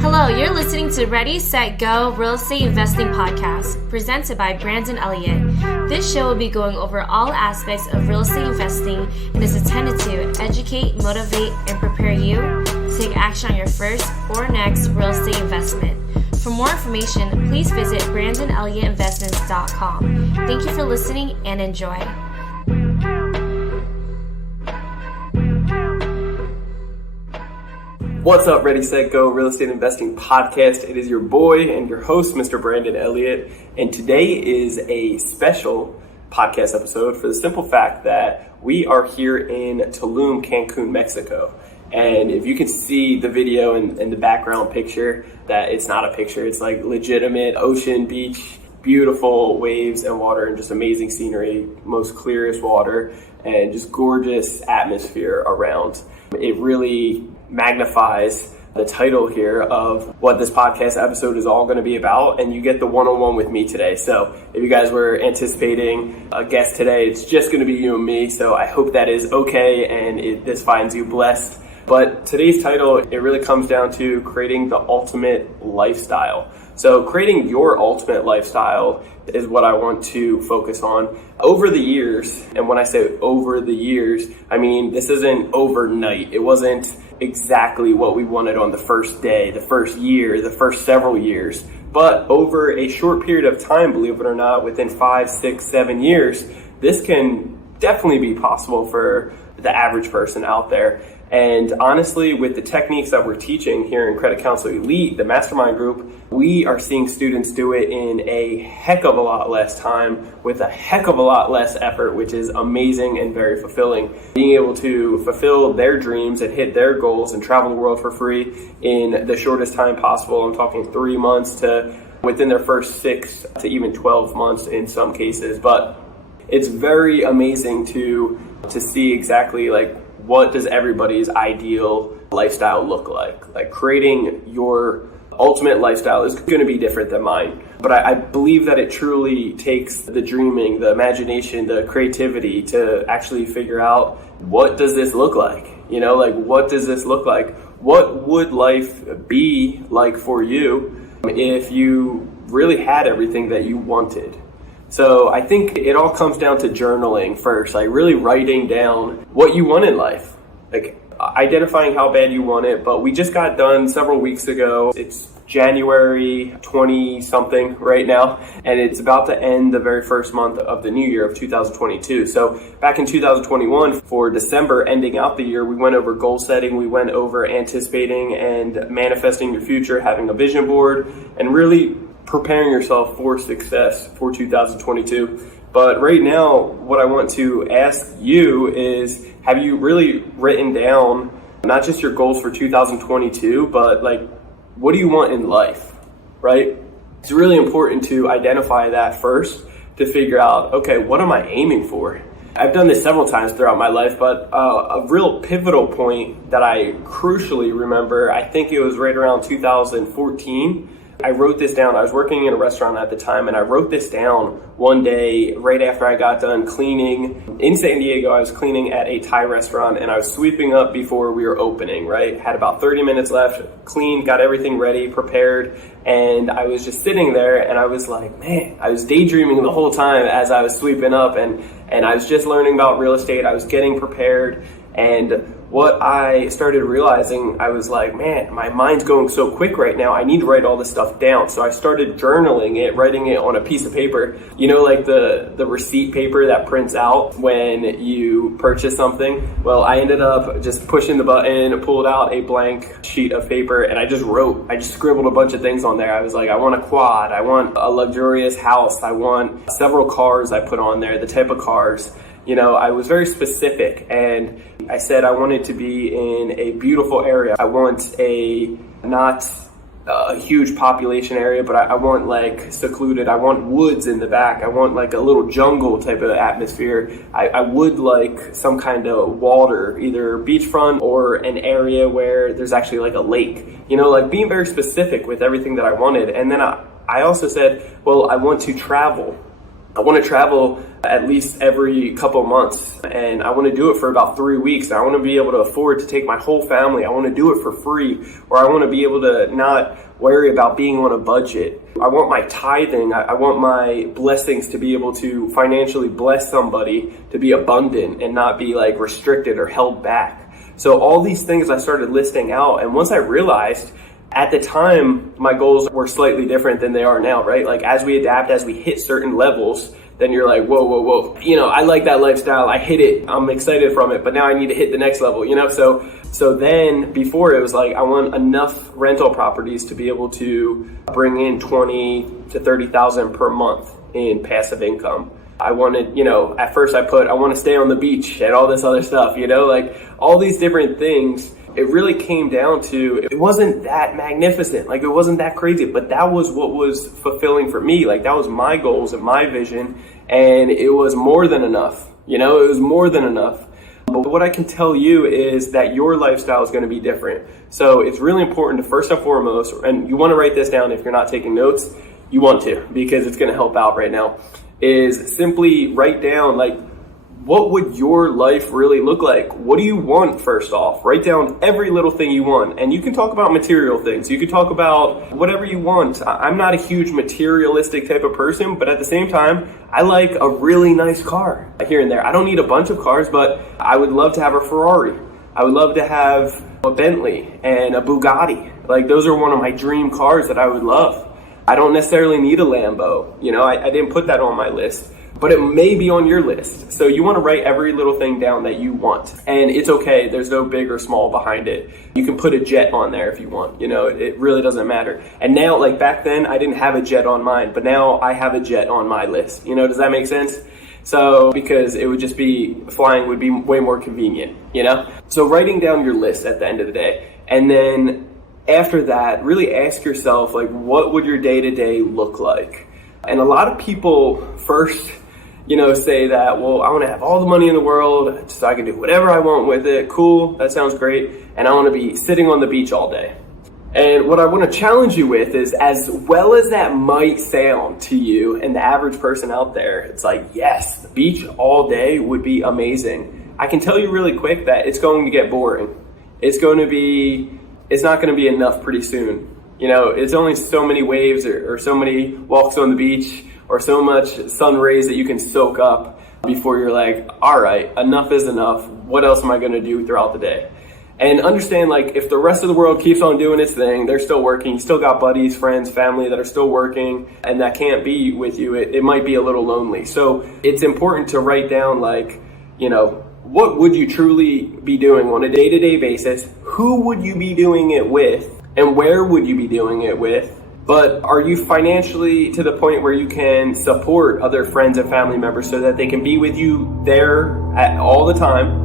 Hello, you're listening to Ready, Set, Go Real Estate Investing Podcast, presented by Brandon Elliott. This show will be going over all aspects of real estate investing and is intended to educate, motivate, and prepare you to take action on your first or next real estate investment. For more information, please visit BrandonElliottInvestments.com. Thank you for listening and enjoy. What's up, Ready, Set, Go Real Estate Investing Podcast? It is your boy and your host, Mr. Brandon Elliott, and today is a special podcast episode for the simple fact that we are here in Tulum, Cancun, Mexico. And if you can see the video and the background picture, that it's not a picture, it's like legitimate ocean, beach, beautiful waves and water and just amazing scenery, most clearest water, and just gorgeous atmosphere around. It really magnifies the title here of what this podcast episode is all going to be about, and you get the one-on-one with me today. So if you guys were anticipating a guest today, it's just going to be you and me, so I hope that is okay and this finds you blessed. But today's title, it really comes down to creating the ultimate lifestyle. So creating your ultimate lifestyle is what I want to focus on. Over the years, and when I say over the years, I mean this isn't overnight. It wasn't exactly what we wanted on the first day, the first year, the first several years. But over a short period of time, believe it or not, within 5, 6, 7 years, this can definitely be possible for the average person out there. And honestly, with the techniques that we're teaching here in Credit Counsel Elite, the mastermind group, we are seeing students do it in a heck of a lot less time with a heck of a lot less effort, which is amazing and very fulfilling. Being able to fulfill their dreams and hit their goals and travel the world for free in the shortest time possible. I'm talking 3 months to within their first 6 to even 12 months in some cases. But it's very amazing to see exactly like what does everybody's ideal lifestyle look like. Like creating your ultimate lifestyle is going to be different than mine. But I believe that it truly takes the dreaming, the imagination, the creativity to actually figure out what does this look like? You know, like what does this look like? What would life be like for you if you really had everything that you wanted? So I think it all comes down to journaling first, like really writing down what you want in life, like identifying how bad you want it. But we just got done several weeks ago. It's January 20 something right now, and it's about to end the very first month of the new year of 2022. So back in 2021 for December, ending out the year, we went over goal setting. We went over anticipating and manifesting your future, having a vision board, and really preparing yourself for success for 2022. But right now, what I want to ask you is, have you really written down not just your goals for 2022, but like, what do you want in life, right? It's really important to identify that first to figure out, okay, what am I aiming for? I've done this several times throughout my life, but a real pivotal point that I crucially remember, I think it was right around 2014, I wrote this down. I was working in a restaurant at the time, and I wrote this down one day right after I got done cleaning. In San Diego, I was cleaning at a Thai restaurant, and I was sweeping up before we were opening, right? Had about 30 minutes left, cleaned, got everything ready, prepared, and I was just sitting there, and I was like, man, I was daydreaming the whole time as I was sweeping up, and I was just learning about real estate. I was getting prepared, and what I started realizing, I was like, man, my mind's going so quick right now. I need to write all this stuff down. So I started journaling it, writing it on a piece of paper. You know, like the receipt paper that prints out when you purchase something? Well, I ended up just pushing the button, pulled out a blank sheet of paper, and I just scribbled a bunch of things on there. I was like, I want a quad. I want a luxurious house. I want several cars I put on there, the type of cars. You know, I was very specific, and I said I wanted to be in a beautiful area. I want not a huge population area, but I want like secluded. I want woods in the back. I want like a little jungle type of atmosphere. I would like some kind of water, either beachfront or an area where there's actually like a lake. You know, like being very specific with everything that I wanted. And then I also said, well, I want to travel. I want to travel at least every couple of months, and I want to do it for about 3 weeks. And I want to be able to afford to take my whole family. I want to do it for free, or I want to be able to not worry about being on a budget. I want my tithing. I want my blessings to be able to financially bless somebody, to be abundant and not be like restricted or held back. So all these things I started listing out, and once I realized, at the time, my goals were slightly different than they are now, right? Like as we adapt, as we hit certain levels, then you're like, whoa. I like that lifestyle. I hit it. I'm excited from it, but now I need to hit the next level, So then before it was like, I want enough rental properties to be able to bring in 20 to 30,000 per month in passive income. I wanted, at first I want to stay on the beach and all this other stuff, like all these different things. It really came down to, it wasn't that magnificent, like it wasn't that crazy, but that was what was fulfilling for me. Like that was my goals and my vision, and it was more than enough, it was more than enough. But what I can tell you is that your lifestyle is going to be different. So it's really important to first and foremost, and you want to write this down if you're not taking notes, you want to, because it's going to help out right now, is simply write down like, what would your life really look like? What do you want first off? Write down every little thing you want. And you can talk about material things. You can talk about whatever you want. I'm not a huge materialistic type of person, but at the same time, I like a really nice car here and there. I don't need a bunch of cars, but I would love to have a Ferrari. I would love to have a Bentley and a Bugatti. Like those are one of my dream cars that I would love. I don't necessarily need a Lambo. I didn't put that on my list, but it may be on your list. So you want to write every little thing down that you want. And it's okay. There's no big or small behind it. You can put a jet on there if you want. It really doesn't matter. And now, like back then, I didn't have a jet on mine, but now I have a jet on my list. Does that make sense? So, because it would just be, flying would be way more convenient, So writing down your list at the end of the day. And then after that, really ask yourself, like, what would your day-to-day look like? And a lot of people first, say that, well, I want to have all the money in the world so I can do whatever I want with it. Cool, that sounds great. And I want to be sitting on the beach all day. And what I want to challenge you with is, as well as that might sound to you and the average person out there, it's like, yes, the beach all day would be amazing. I can tell you really quick that it's going to get boring. It's not going to be enough pretty soon. It's only so many waves or so many walks on the beach or so much sun rays that you can soak up before you're like, all right, enough is enough. What else am I going to do throughout the day? And understand, like, if the rest of the world keeps on doing its thing, they're still working. You still got buddies, friends, family that are still working and that can't be with you. It might be a little lonely. So it's important to write down, like, what would you truly be doing on a day-to-day basis? Who would you be doing it with? And where would you be doing it with? But are you financially to the point where you can support other friends and family members so that they can be with you there all the time?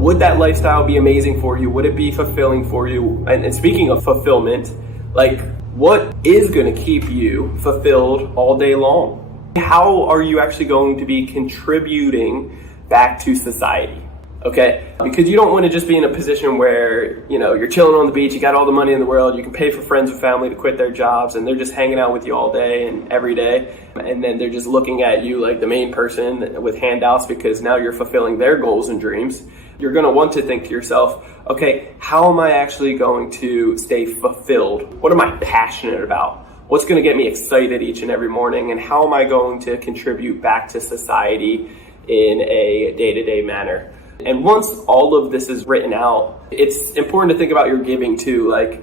Would that lifestyle be amazing for you? Would it be fulfilling for you? And speaking of fulfillment, like, what is going to keep you fulfilled all day long? How are you actually going to be contributing back to society? Okay, because you don't want to just be in a position where, you're chilling on the beach, you got all the money in the world, you can pay for friends and family to quit their jobs, and they're just hanging out with you all day and every day, and then they're just looking at you like the main person with handouts because now you're fulfilling their goals and dreams. You're going to want to think to yourself, okay, how am I actually going to stay fulfilled? What am I passionate about? What's going to get me excited each and every morning? And how am I going to contribute back to society in a day-to-day manner? And once all of this is written out, it's important to think about your giving too. Like,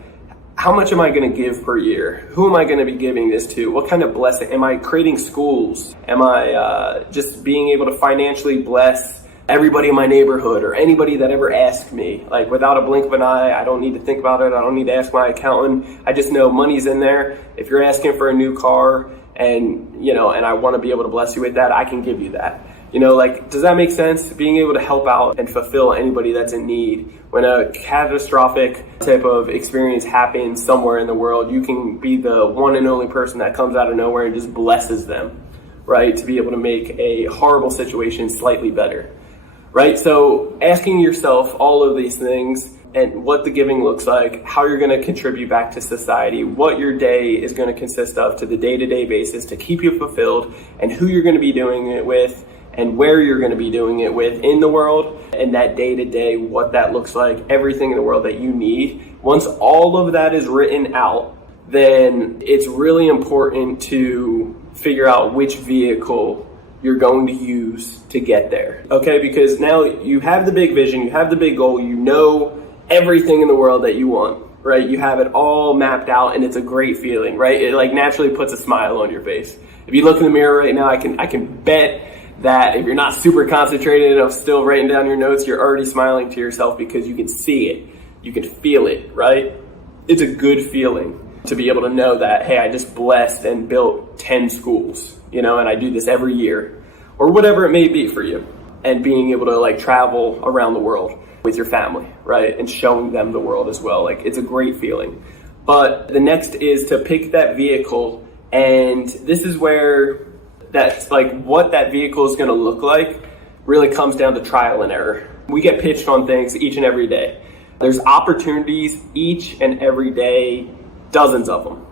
how much am I going to give per year? Who am I going to be giving this to? What kind of blessing? Am I creating schools? Am I just being able to financially bless everybody in my neighborhood or anybody that ever asked me? Like, without a blink of an eye, I don't need to think about it. I don't need to ask my accountant. I just know money's in there. If you're asking for a new car and I want to be able to bless you with that, I can give you that. Does that make sense? Being able to help out and fulfill anybody that's in need. When a catastrophic type of experience happens somewhere in the world, you can be the one and only person that comes out of nowhere and just blesses them, right? To be able to make a horrible situation slightly better, right? So asking yourself all of these things, and what the giving looks like, how you're going to contribute back to society, what your day is going to consist of to the day-to-day basis to keep you fulfilled, and who you're going to be doing it with, and where you're going to be doing it with in the world, and that day-to-day, what that looks like, everything in the world that you need. Once all of that is written out, then it's really important to figure out which vehicle you're going to use to get there. Okay, because now you have the big vision, you have the big goal, you know everything in the world that you want, right? You have it all mapped out, and it's a great feeling, right? It like naturally puts a smile on your face. If you look in the mirror right now, I can bet that if you're not super concentrated and still writing down your notes, you're already smiling to yourself because you can see it, you can feel it, right? It's a good feeling to be able to know that, hey, I just blessed and built 10 schools, and I do this every year, or whatever it may be for you. And being able to like travel around the world with your family, right? And showing them the world as well. Like, it's a great feeling. But the next is to pick that vehicle. And this is where that's like what that vehicle is going to look like really comes down to trial and error. We get pitched on things each and every day. There's opportunities each and every day, dozens of them.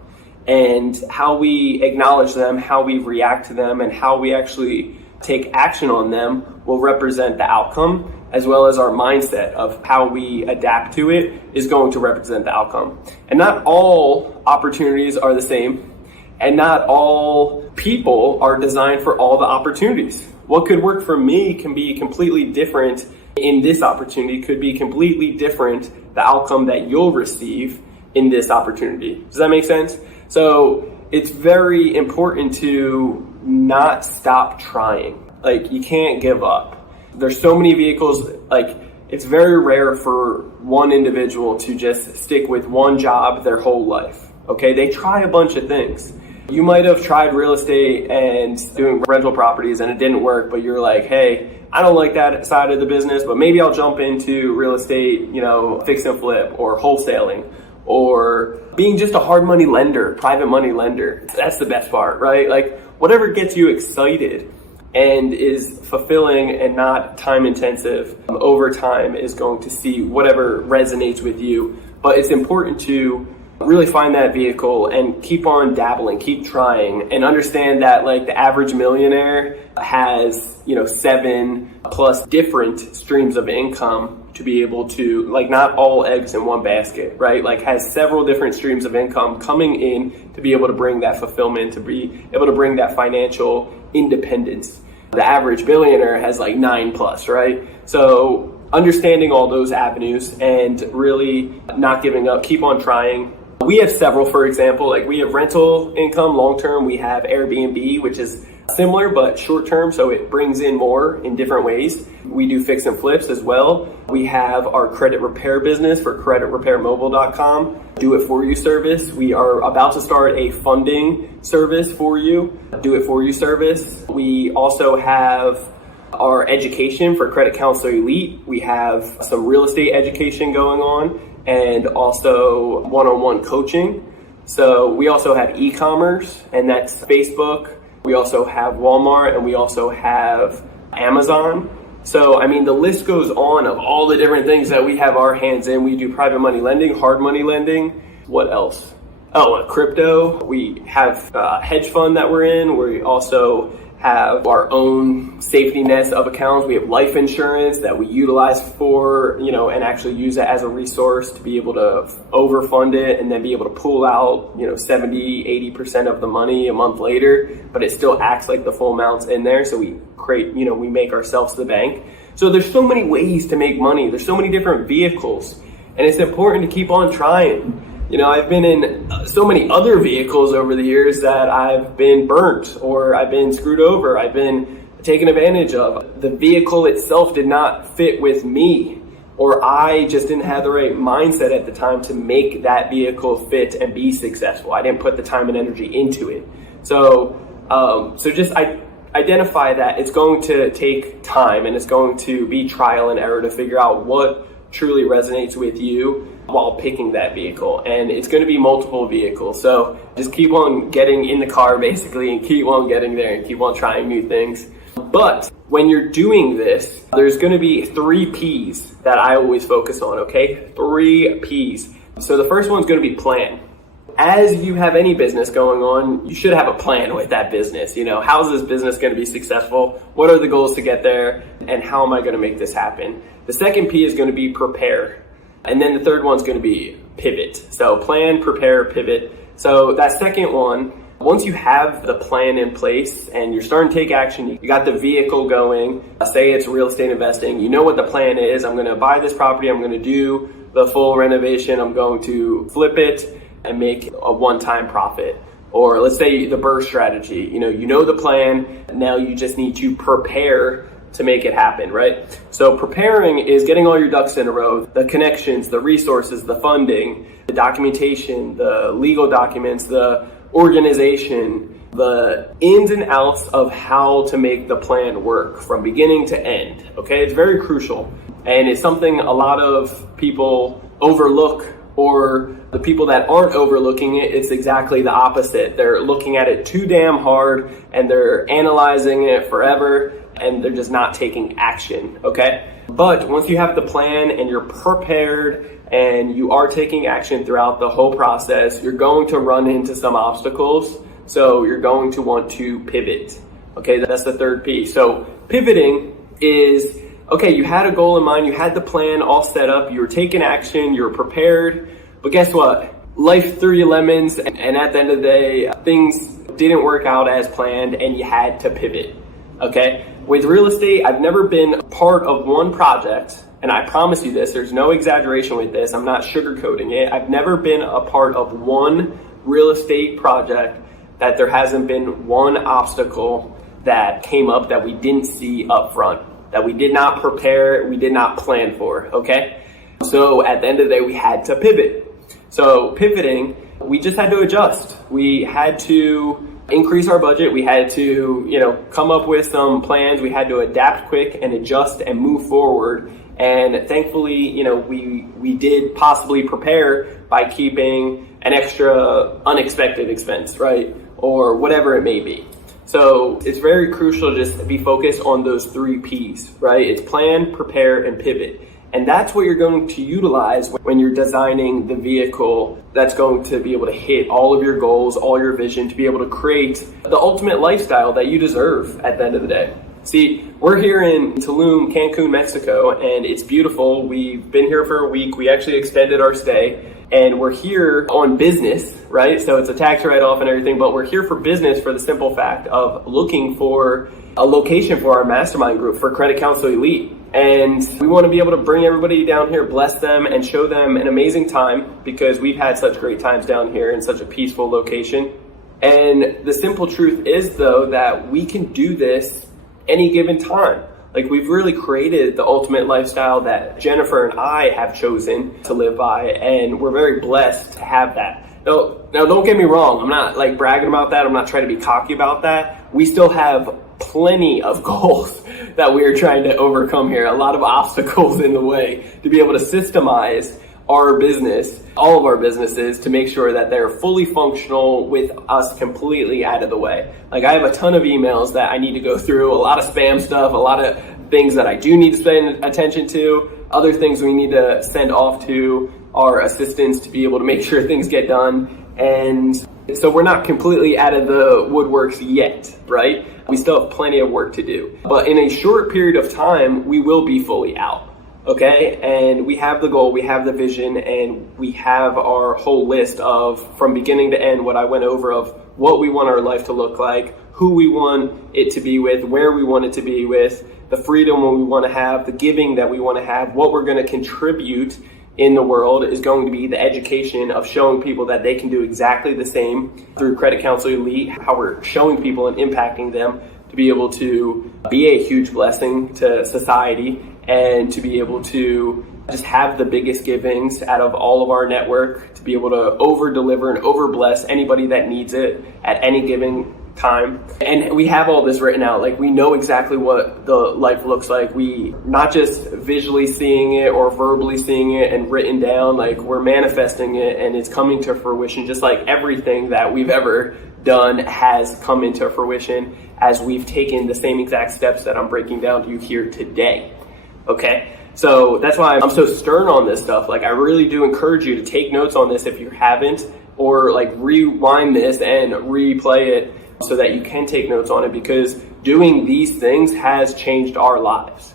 And how we acknowledge them, how we react to them, and how we actually take action on them will represent the outcome, as well as our mindset of how we adapt to it is going to represent the outcome. And not all opportunities are the same, and not all people are designed for all the opportunities. What could work for me can be completely different in this opportunity, could be completely different the outcome that you'll receive in this opportunity. Does that make sense? So it's very important to not stop trying. Like, you can't give up. There's so many vehicles, like, it's very rare for one individual to just stick with one job their whole life. Okay, they try a bunch of things. You might have tried real estate and doing rental properties and it didn't work, but you're like, hey, I don't like that side of the business, but maybe I'll jump into real estate, fix and flip, or wholesaling, or being just a hard money lender, private money lender. That's the best part, right? Like, whatever gets you excited and is fulfilling and not time intensive over time is going to see whatever resonates with you. But it's important to really find that vehicle and keep on dabbling, keep trying, and understand that like the average millionaire has, 7+ different streams of income to be able to, like, not all eggs in one basket, right? Like, has several different streams of income coming in to be able to bring that fulfillment, to be able to bring that financial independence. The average billionaire has like 9+, right? So understanding all those avenues and really not giving up, keep on trying. We have several, for example, like we have rental income long-term, we have Airbnb, which is similar but short-term, so it brings in more in different ways. We do fix and flips as well. We have our credit repair business for creditrepairmobile.com, do-it-for-you service. We are about to start a funding service for you, do-it-for-you service. We also have our education for Credit Counselor Elite. We have some real estate education going on, and also one-on-one coaching. So we also have e-commerce, and that's Facebook. We also have Walmart, and we also have Amazon. So, I mean, the list goes on of all the different things that we have our hands in. We do private money lending, hard money lending. What else? Oh, crypto. We have a hedge fund that we're in. We also have our own safety nets of accounts. We have life insurance that we utilize for, and actually use it as a resource to be able to overfund it and then be able to pull out, 70, 80% of the money a month later, but it still acts like the full amount's in there. So we create, we make ourselves the bank. So there's so many ways to make money. There's so many different vehicles, and it's important to keep on trying. I've been in so many other vehicles over the years that I've been burnt, or I've been screwed over, I've been taken advantage of. The vehicle itself did not fit with me, or I just didn't have the right mindset at the time to make that vehicle fit and be successful. I didn't put the time and energy into it. So just identify that it's going to take time, and it's going to be trial and error to figure out what truly resonates with you while picking that vehicle. And it's going to be multiple vehicles. So just keep on getting in the car basically, and keep on getting there and keep on trying new things. But when you're doing this, there's going to be 3 P's that I always focus on, okay? 3 P's. So the first one's going to be plan. As you have any business going on, you should have a plan with that business. How is this business going to be successful? What are the goals to get there? And how am I going to make this happen? The second P is going to be prepare. And then the third one's going to be pivot. So plan, prepare, pivot. So that second one, once you have the plan in place and you're starting to take action, you got the vehicle going, say it's real estate investing, you know what the plan is. I'm going to buy this property. I'm going to do the full renovation. I'm going to flip it and make a one-time profit. Or let's say the BRRRR strategy, you know the plan. Now you just need to prepare to make it happen, right? So preparing is getting all your ducks in a row, the connections, the resources, the funding, the documentation, the legal documents, the organization, the ins and outs of how to make the plan work from beginning to end, okay? It's very crucial. And it's something a lot of people overlook, or the people that aren't overlooking it, it's exactly the opposite. They're looking at it too damn hard and they're analyzing it forever and they're just not taking action, okay? But once you have the plan and you're prepared and you are taking action throughout the whole process, you're going to run into some obstacles. So you're going to want to pivot, okay? That's the third P. So pivoting is, okay, you had a goal in mind, you had the plan all set up, you were taking action, you were prepared, but guess what? Life threw you lemons, and at the end of the day, things didn't work out as planned, and you had to pivot, okay? With real estate, I've never been part of one project, and I promise you this, there's no exaggeration with this, I'm not sugarcoating it. I've never been a part of one real estate project that there hasn't been one obstacle that came up that we didn't see up front, that we did not prepare, we did not plan for, okay? So at the end of the day, we had to pivot. So pivoting, we just had to adjust. We had to increase our budget. We had to, come up with some plans. We had to adapt quick and adjust and move forward. And thankfully, we did possibly prepare by keeping an extra unexpected expense, right? Or whatever it may be. So it's very crucial to just be focused on those 3 P's, right? It's plan, prepare, and pivot. And that's what you're going to utilize when you're designing the vehicle that's going to be able to hit all of your goals, all your vision, to be able to create the ultimate lifestyle that you deserve at the end of the day. See, we're here in Tulum, Cancun, Mexico, and it's beautiful. We've been here for a week. We actually extended our stay, and we're here on business, right? So it's a tax write-off and everything, but we're here for business for the simple fact of looking for a location for our mastermind group for Credit Counsel Elite. And we want to be able to bring everybody down here, bless them, and show them an amazing time, because we've had such great times down here in such a peaceful location. And the simple truth is, though, that we can do this any given time. Like, we've really created the ultimate lifestyle that Jennifer and I have chosen to live by, and we're very blessed to have that. Now don't get me wrong. I'm not bragging about that. I'm not trying to be cocky about that. We still have plenty of goals that we are trying to overcome here. A lot of obstacles in the way to be able to systemize our business, all of our businesses, to make sure that they're fully functional with us completely out of the way. Like, I have a ton of emails that I need to go through, a lot of spam stuff, a lot of things that I do need to spend attention to, other things we need to send off to our assistants to be able to make sure things get done. And so we're not completely out of the woodworks yet, right? We still have plenty of work to do. But in a short period of time, we will be fully out. Okay, and we have the goal, we have the vision, and we have our whole list of, from beginning to end, what I went over of what we want our life to look like, who we want it to be with, where we want it to be with, the freedom we want to have, the giving that we want to have, what we're going to contribute in the world is going to be the education of showing people that they can do exactly the same through Credit Counsel Elite, how we're showing people and impacting them to be able to be a huge blessing to society, and to be able to just have the biggest givings out of all of our network, to be able to over deliver and over bless anybody that needs it at any given time. And we have all this written out. Like, we know exactly what the life looks like. We not just visually seeing it or verbally seeing it and written down, like, we're manifesting it and it's coming to fruition, just like everything that we've ever done has come into fruition as we've taken the same exact steps that I'm breaking down to you here today. Okay? So that's why I'm so stern on this stuff. Like, I really do encourage you to take notes on this if you haven't, or like rewind this and replay it so that you can take notes on it, because doing these things has changed our lives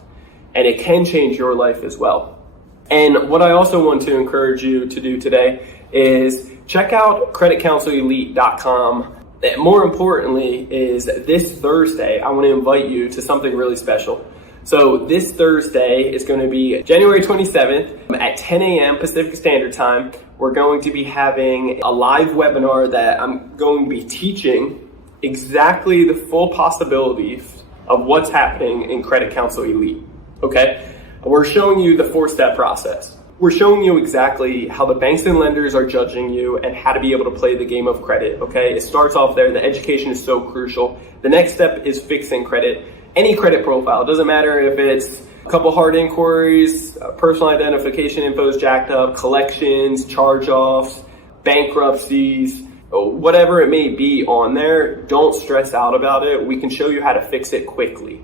and it can change your life as well. And what I also want to encourage you to do today is check out creditcounselelite.com. More importantly is this Thursday, I want to invite you to something really special. So this Thursday is going to be January 27th at 10 a.m. Pacific Standard Time. We're going to be having a live webinar that I'm going to be teaching exactly the full possibilities of what's happening in Credit Counsel Elite. Okay? We're showing you the 4-step process. We're showing you exactly how the banks and lenders are judging you and how to be able to play the game of credit. Okay? It starts off there. The education is so crucial. The next step is fixing credit. Any credit profile. It doesn't matter if it's a couple hard inquiries, personal identification info is jacked up, collections, charge-offs, bankruptcies, whatever it may be on there. Don't stress out about it. We can show you how to fix it quickly.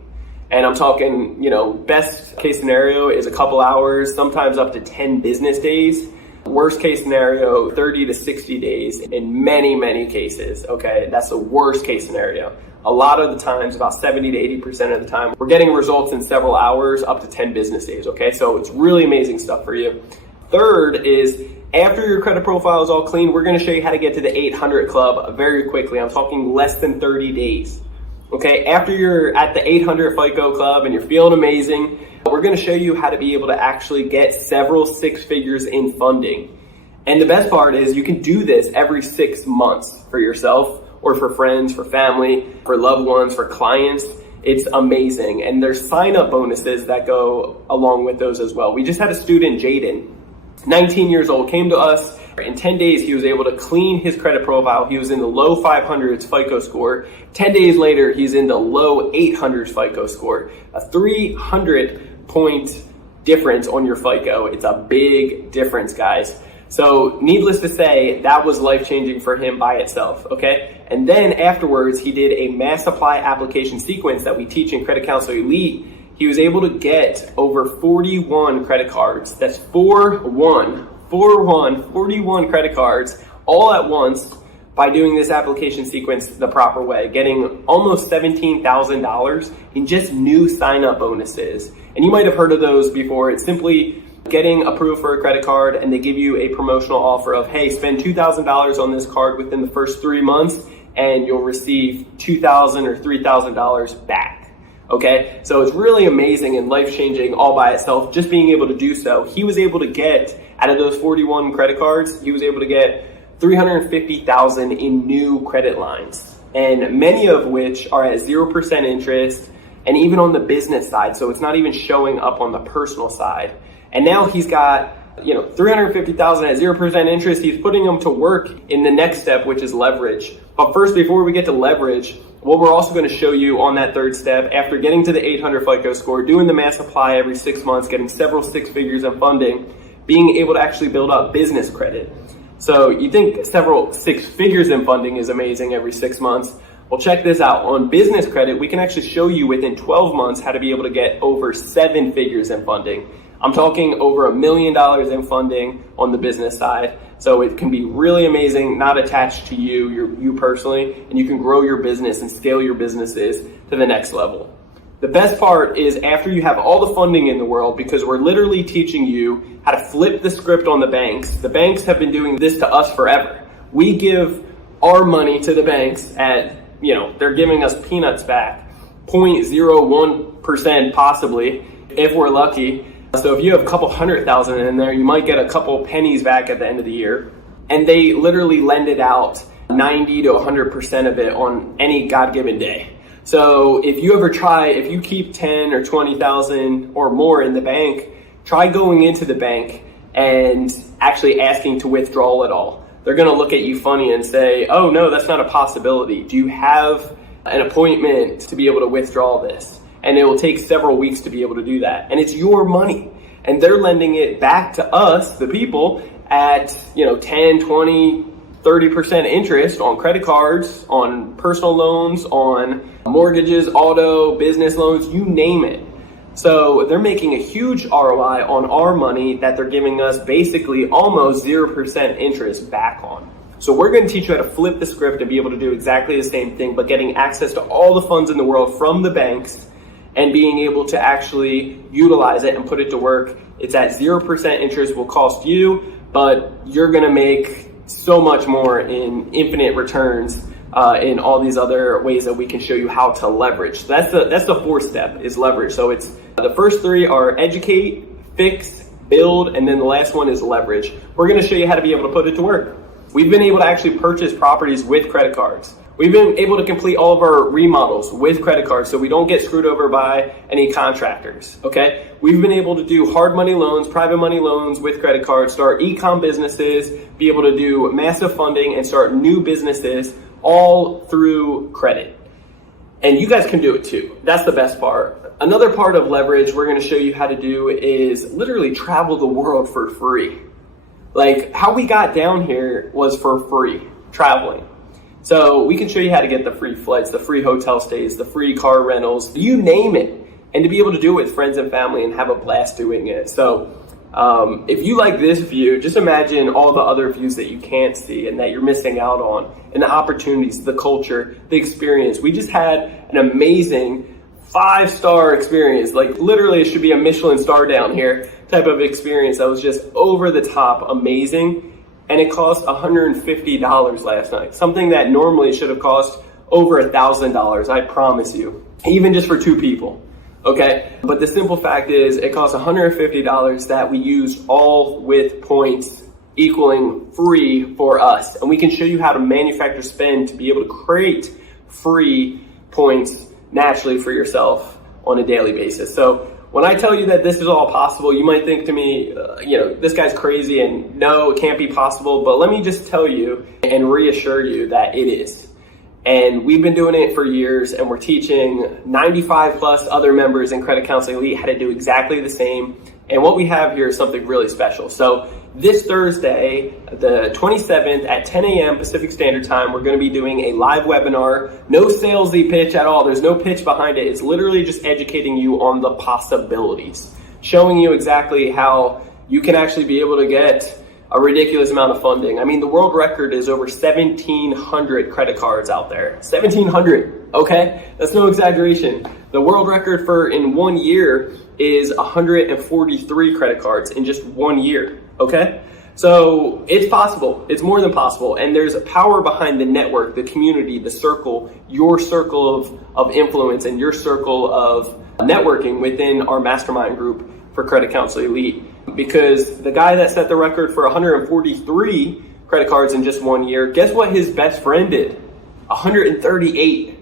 And I'm talking, best case scenario is a couple hours, sometimes up to 10 business days. Worst case scenario, 30 to 60 days in many, many cases. Okay, that's the worst case scenario. A lot of the times, about 70 to 80% of the time, we're getting results in several hours, up to 10 business days. Okay, so it's really amazing stuff for you. Third is, after your credit profile is all clean, we're going to show you how to get to the 800 club very quickly. I'm talking less than 30 days. Okay, after you're at the 800 FICO club and you're feeling amazing, we're going to show you how to be able to actually get several 6 figures in funding. And the best part is you can do this every 6 months for yourself or for friends, for family, for loved ones, for clients. It's amazing. And there's sign-up bonuses that go along with those as well. We just had a student, Jaden, 19 years old, came to us. In 10 days, he was able to clean his credit profile. He was in the low 500s FICO score. 10 days later, he's in the low 800s FICO score. A 300-point difference on your FICO. It's a big difference, guys. So needless to say, that was life-changing for him by itself, okay? And then afterwards, he did a mass apply application sequence that we teach in Credit Counsel Elite. He was able to get over 41 credit cards. That's 41 credit cards all at once by doing this application sequence the proper way, getting almost $17,000 in just new sign-up bonuses. And you might have heard of those before. It's simply getting approved for a credit card and they give you a promotional offer of, hey, spend $2,000 on this card within the first 3 months and you'll receive $2,000 or $3,000 back. Okay, so it's really amazing and life-changing all by itself, just being able to do so. He was able to get, out of those 41 credit cards, he was able to get $350,000 in new credit lines, and many of which are at 0% interest, and even on the business side, so it's not even showing up on the personal side. And now he's got $350,000 at 0% interest. He's putting them to work in the next step, which is leverage. But first, before we get to leverage, what we're also going to show you on that third step, after getting to the 800 FICO score, doing the mass apply every 6 months, getting several 6 figures in funding, being able to actually build up business credit. So you think several 6 figures in funding is amazing every 6 months. Well, check this out. On business credit, we can actually show you within 12 months how to be able to get over 7 figures in funding. I'm talking over $1 million in funding on the business side. So it can be really amazing, not attached to you personally, and you can grow your business and scale your businesses to the next level. The best part is after you have all the funding in the world, because we're literally teaching you how to flip the script on the banks. The banks have been doing this to us forever. We give our money to the banks at, they're giving us peanuts back, 0.01% possibly, if we're lucky. So if you have a couple $100,000 in there, you might get a couple pennies back at the end of the year. And they literally lend it out 90 to 100% of it on any God-given day. So if you keep 10 or 20,000 or more in the bank, try going into the bank and actually asking to withdraw it all. they're going to look at you funny and say, oh no, that's not a possibility. Do you have an appointment to be able to withdraw this? And it will take several weeks to be able to do that. And it's your money. And they're lending it back to us, the people, at 10, 20, 30% interest on credit cards, on personal loans, on mortgages, auto, business loans, you name it. So they're making a huge ROI on our money that they're giving us basically almost 0% interest back on. So we're going to teach you how to flip the script and be able to do exactly the same thing, but getting access to all the funds in the world from the banks and being able to actually utilize it and put it to work. It's at 0% interest, will cost you, but you're going to make so much more in infinite returns in all these other ways that we can show you how to leverage. So that's the fourth step, is leverage. So it's the first three are educate, fix, build, and then the last one is leverage. We're going to show you how to be able to put it to work. We've been able to actually purchase properties with credit cards. We've been able to complete all of our remodels with credit cards so we don't get screwed over by any contractors, okay? We've been able to do hard money loans, private money loans with credit cards, start e-com businesses, be able to do massive funding and start new businesses all through credit. And you guys can do it too. That's the best part. Another part of leverage we're going to show you how to do is literally travel the world for free. Like, how we got down here was for free, traveling. So we can show you how to get the free flights, the free hotel stays, the free car rentals, you name it. And to be able to do it with friends and family and have a blast doing it. So if you like this view, just imagine all the other views that you can't see and that you're missing out on, and the opportunities, the culture, the experience. We just had an amazing 5-star experience. Like, literally it should be a Michelin star down here type of experience that was just over the top amazing. And it cost $150 last night. Something that normally should have cost over $1,000, I promise you. Even just for 2 people, okay? But the simple fact is it cost $150 that we used all with points equaling free for us. And we can show you how to manufacture spend to be able to create free points naturally for yourself on a daily basis. So when I tell you that this is all possible, you might think to me, this guy's crazy and no, it can't be possible. But let me just tell you and reassure you that it is. And we've been doing it for years, and we're teaching 95 plus other members in Credit Counseling Elite how to do exactly the same. And what we have here is something really special. So this Thursday, the 27th at 10 a.m. Pacific Standard Time, we're going to be doing a live webinar. No salesy pitch at all. There's no pitch behind it. It's literally just educating you on the possibilities, showing you exactly how you can actually be able to get a ridiculous amount of funding. I mean, the world record is over 1,700 credit cards out there. 1,700, okay? That's no exaggeration. The world record for in 1 year is 143 credit cards in just 1 year, okay? So it's possible. It's more than possible. And there's power behind the network, the community, the circle, your circle of influence and your circle of networking within our mastermind group for Credit Counseling Elite. Because the guy that set the record for 143 credit cards in just 1 year, guess what his best friend did? 138,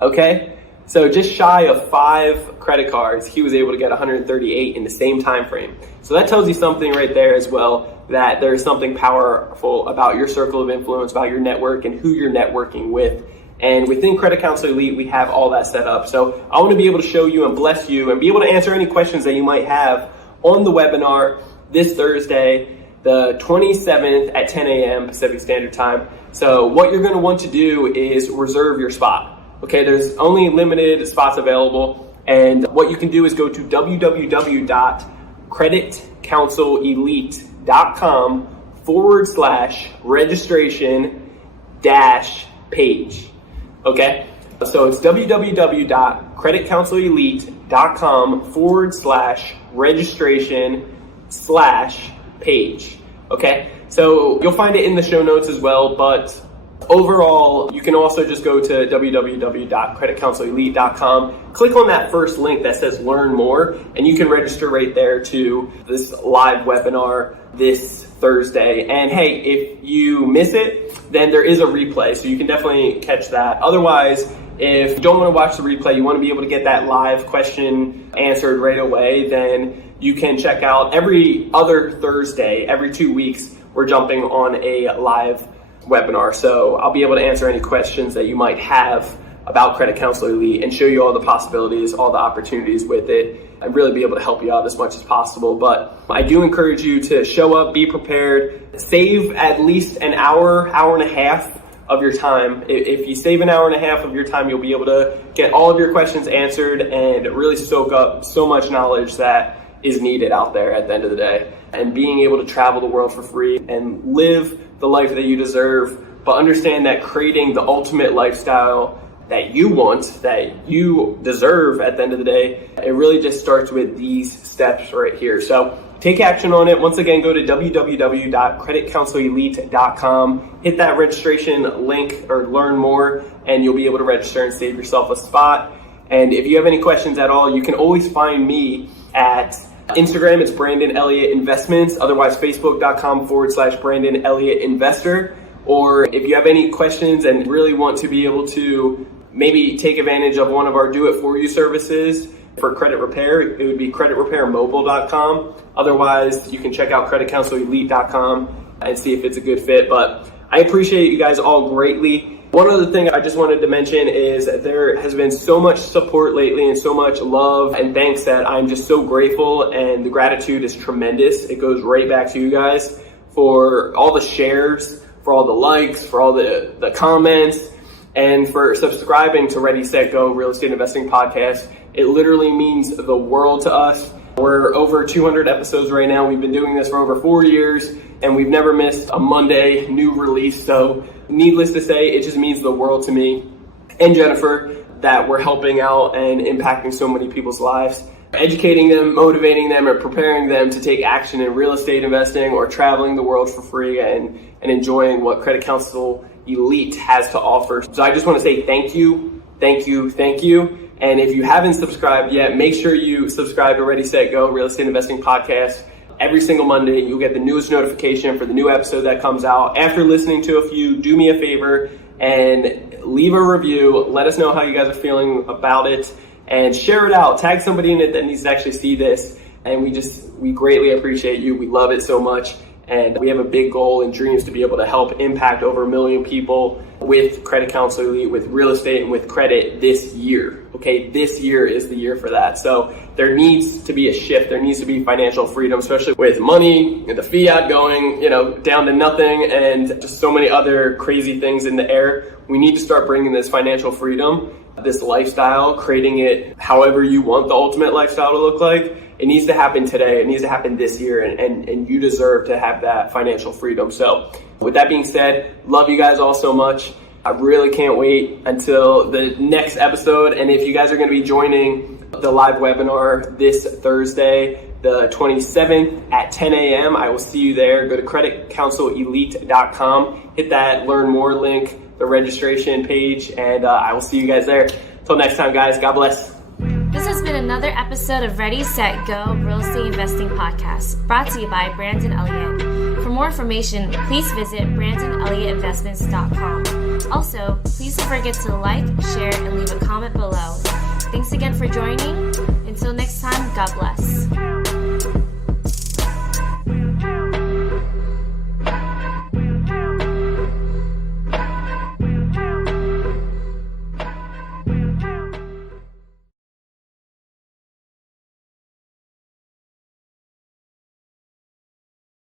okay? So just shy of 5 credit cards, he was able to get 138 in the same time frame. So that tells you something right there as well, that there's something powerful about your circle of influence, about your network and who you're networking with. And within Credit Counseling Elite, we have all that set up. So I want to be able to show you and bless you and be able to answer any questions that you might have on the webinar this Thursday, the 27th at 10 a.m. Pacific Standard Time. So what you're going to want to do is reserve your spot. Okay, there's only limited spots available. And what you can do is go to www.creditcounselelite.com/registration-page. Okay, so it's www.creditcounselelite.com/registration/page. Okay, so you'll find it in the show notes as well, but overall, you can also just go to www.creditcounselelite.com, click on that first link that says learn more, and you can register right there to this live webinar this Thursday. And hey, if you miss it, then there is a replay, so you can definitely catch that. Otherwise, if you don't want to watch the replay, you want to be able to get that live question answered right away, then you can check out every other Thursday, every 2 weeks, we're jumping on a live webinar. So I'll be able to answer any questions that you might have about Credit Counsel Elite and show you all the possibilities, all the opportunities with it, and really be able to help you out as much as possible. But I do encourage you to show up, be prepared, save at least an hour, hour and a half of your time. If you save an hour and a half of your time, you'll be able to get all of your questions answered and really soak up so much knowledge that is needed out there at the end of the day. And being able to travel the world for free and live the life that you deserve, but understand that creating the ultimate lifestyle that you want, that you deserve at the end of the day, it really just starts with these steps right here. So take action on it. Once again, go to www.creditcounselelite.com, hit that registration link or learn more, and you'll be able to register and save yourself a spot. And if you have any questions at all, you can always find me at Instagram. It's Brandon Elliott Investments, otherwise facebook.com/Brandon Elliott Investor. Or if you have any questions and really want to be able to maybe take advantage of one of our do-it-for-you services for credit repair, it would be creditrepairmobile.com. Otherwise, you can check out creditcounselelite.com and see if it's a good fit. But I appreciate you guys all greatly. One other thing I just wanted to mention is that there has been so much support lately and so much love and thanks that I'm just so grateful, and the gratitude is tremendous. It goes right back to you guys for all the shares, for all the likes, for all the comments, and for subscribing to Ready, Set, Go Real Estate Investing Podcast. It literally means the world to us. We're over 200 episodes right now. We've been doing this for over 4 years, and we've never missed a Monday new release. So needless to say, it just means the world to me and Jennifer that we're helping out and impacting so many people's lives, educating them, motivating them, and preparing them to take action in real estate investing or traveling the world for free and enjoying what Credit Counsel Elite has to offer. So I just want to say thank you, thank you, thank you. And if you haven't subscribed yet, make sure you subscribe to Ready, Set, Go Real Estate Investing Podcast. Every single Monday, you'll get the newest notification for the new episode that comes out. After listening to a few, do me a favor and leave a review. Let us know how you guys are feeling about it and share it out. Tag somebody in it that needs to actually see this. And we greatly appreciate you. We love it so much. And we have a big goal and dreams to be able to help impact over 1 million people with Credit Counsel Elite, with real estate, and with credit this year. Okay, this year is the year for that. So there needs to be a shift. There needs to be financial freedom, especially with money and the fiat going, down to nothing, and just so many other crazy things in the air. We need to start bringing this financial freedom, this lifestyle, creating it however you want the ultimate lifestyle to look like. It needs to happen today. It needs to happen this year, and you deserve to have that financial freedom. So with that being said, love you guys all so much. I really can't wait until the next episode. And if you guys are going to be joining the live webinar this Thursday, the 27th at 10 a.m., I will see you there. Go to creditcounselelite.com, hit that learn more link, the registration page, and I will see you guys there. Until next time, guys, God bless. This has been another episode of Ready, Set, Go Real Estate Investing Podcast, brought to you by Brandon Elliott. For more information, please visit BrandonElliottInvestments.com. Also, please don't forget to like, share, and leave a comment below. Thanks again for joining. Until next time, God bless.